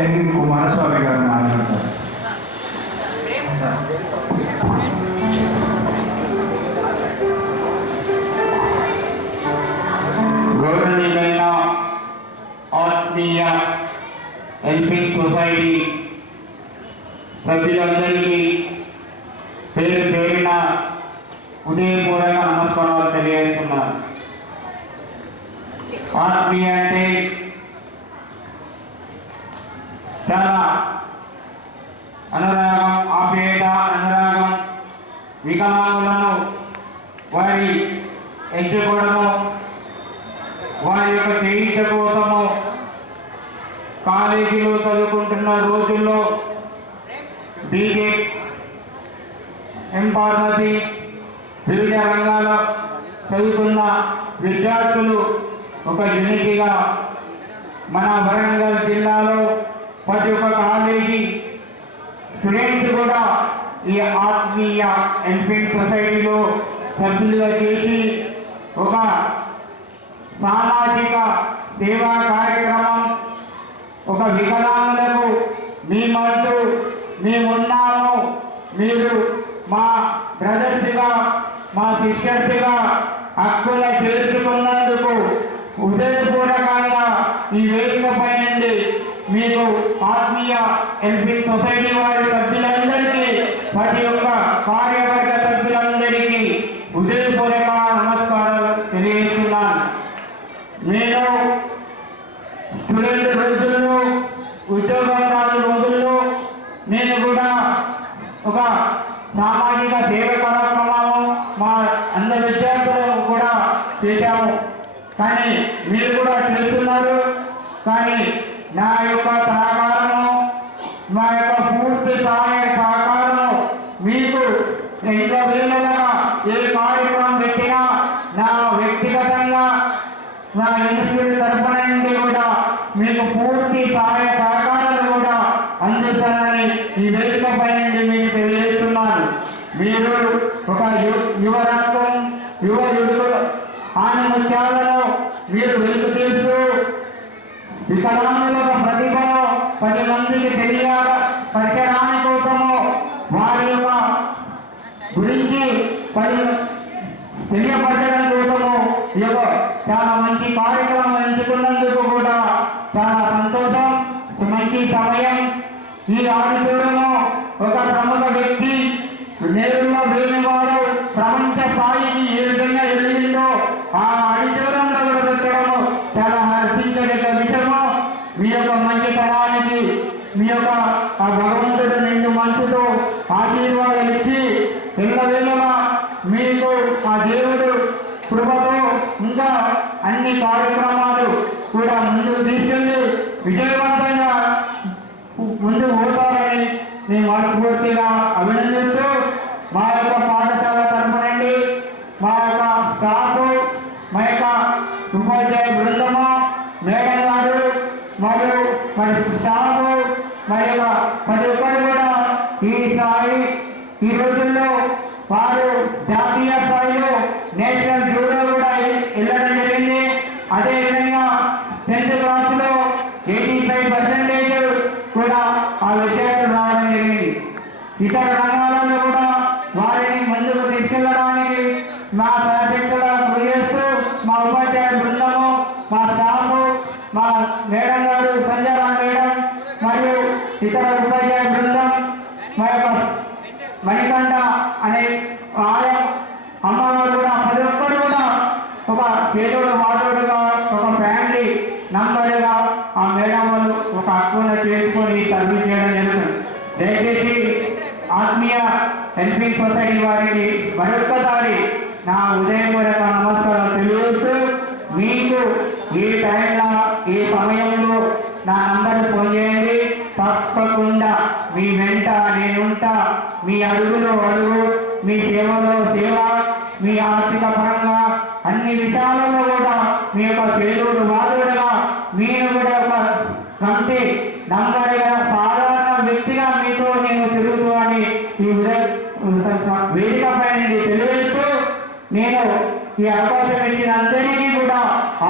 ఎన్ కుమారస్వామి గారు మాట్లాడతారు. గౌరవనీయులైన ఆత్మీయ హెల్పింగ్ సొసైటీ సభ్యులందరికీ పేరు పేరున ఉదయపూర్వక నమస్కారాలు తెలియజేస్తున్నారు. ఆత్మీయ అంటే చాలా అనురాగం, ఆప్యాయత, అనురాగం, వికలాంగులను వారి ఎంచుకోవడము, వారి యొక్క చేయించ కోసము కాలేజీలో చదువుకుంటున్న రోజుల్లో బీటెక్, ఫార్మసీ, వివిధ రంగాల్లో చదువుతున్న విద్యార్థులు ఒక యూనిటీగా మన వరంగల్ జిల్లాలో ప్రతి ఒక్క కాలేజీ స్టూడెంట్స్ కూడా ఈ ఆత్మీయ హెల్పింగ్ సొసైటీలో సభ్యులుగా చేసి ఒక సామాజిక సేవా కార్యక్రమం, ఒక వికలాంగులకు మేమంటూ మేమున్నాము, మీరు మా బ్రదర్స్గా మా సిస్టర్స్గా హక్కుల చేర్చుకున్నందుకు హృదయపూర్వకంగా ఈ వేదికపై నుండి మీకు ఆత్మీయ హెల్పింగ్ సొసైటీ వారి సభ్యులందరికీ, ప్రతి ఒక్క కార్యవర్గ సభ్యులందరికీ హృదయపూర్వక నమస్కారాలు తెలియజేస్తున్నాను. నేను స్టూడెంట్ రోజుల్లో, ఉద్యోగం రాని రోజుల్లో నేను కూడా ఒక సామాజిక సేవ కార్యక్రమము మా అందరి విద్యార్థులు కూడా చేశాము. కానీ మీరు కూడా చేస్తున్నారు. కానీ నా యొక్క సహకారము, మా యొక్క పూర్తి సహకారము మీకు ఎంత వేళగా ఏ కార్యక్రమం పెట్టినా నా వ్యక్తిగతంగా నా ఇన్స్టిట్యూట్ తరఫున నుండి కూడా మీకు పూర్తి సహకారాలు కూడా అందిస్తానని ఈ వేదికపై నుండి మీకు తెలియజేస్తున్నాను. మీరు ఒక యువరత్వం, యువకులు ఆనిముత్యాలను మీరు వెలుగు తీస్తూ వికలాంగుల ప్రతిభను 10 మందికి పరిచయాని కోసము వారి యొక్క గురించి తెలియపరచడం కోసము చాలా మంచి కార్యక్రమం ఎంచుకున్నందుకు కూడా చాలా సంతోషం. మంచి సమయం. ఈ ఆడిటోరియం ఒక ప్రముఖ వ్యక్తి నేరుగా వేణువారు ప్రపంచ స్థాయికి ఏ విధంగా వెళ్ళిందో ఆ ఆడిటోరియంలో కూడా పెట్టడము చాలా హర్షించదగ్గ విషయము. మీ యొక్క మంచితనానికి మీ యొక్క ఆ భగవంతుడు నిండు మనసుతో ఆశీర్వాదాలు ఇచ్చి ఎల్లవేళలా మీకు ఆ దేవుడు కృపతో ఇంకా అన్ని కార్యక్రమాలు కూడా ముందుకు తీసుకెళ్ళి విజయవంతంగా ముందు పోతారని నేను మనస్ఫూర్తిగా అభినందిస్తూ మా యొక్క పాఠశాల తరఫునండి మా యొక్క స్టాఫ్, మా యొక్క ఉపాధ్యాయ బృందము, మేడం గారు మరియు మరి స్టాఫ్ మరి ప్రతి ఒక్కరు కూడా ఈ రోజుల్లో వారు జాతీయ స్థాయిలో నేషనల్ జూడో కూడా వెళ్ళడం జరిగింది. అదేవిధంగా 10th క్లాసులో 85% కూడా ఆ విద్యార్థులు రావడం జరిగింది. ఇతర రంగాలలో కూడా వారిని ముందుకు తీసుకెళ్ళడానికి మా సహచరులుగా కృషి చేస్తూ మా ఉపాధ్యాయ బృందము, మా స్టాఫ్, మా మేడం గారు సంజయరామ్ మేడం మరియు ఇతర ఉపాధ్యాయ బృందం, మా యొక్క మణికంఠ అనే ఆయా అమ్మగారు కూడా ప్రతి ఒక్కరు కూడా ఒక పేదోడు వాదోడుగా ఒక ఫ్యామిలీ నంబర్గా ఆ మేడం వాళ్ళు ఒక హక్కును చేసుకొని సర్వీస్ చేయడం జరుగుతుంది. దయచేసి ఆత్మీయ హెల్పింగ్ సొసైటీ వారికి మరొక్కసారి నా ఉదయపూర్వక నమస్కారం తెలియజేస్తూ మీకు ఏ టైంలో ఏ సమయంలో నా నంబర్ ఫోన్ చేయండి. తప్పకుండా మీ వెంట నేనుంటా. మీ అడుగులో అడుగు, మీ సేవలో సేవ, మీ ఆర్థిక పరంగా అన్ని విషయాలలో కూడా మీ యొక్క పేదోడు వాదుడుగా మీరు కూడా ఒక కమిటీ నంబర్గా సాధారణ వ్యక్తిగా మీతో నేను తిరుగుతూ అని ఈ వేదికపై నుండి తెలియజేస్తూ నేను ఈ అవకాశం ఇచ్చిన అందరికీ కూడా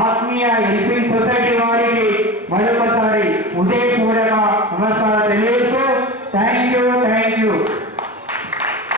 ఆత్మీయ హెల్పింగ్ సొసైటీ వారికి మరొకసారి ఉదయపూర్వక తెలియజేస్తూ థ్యాంక్ యూ.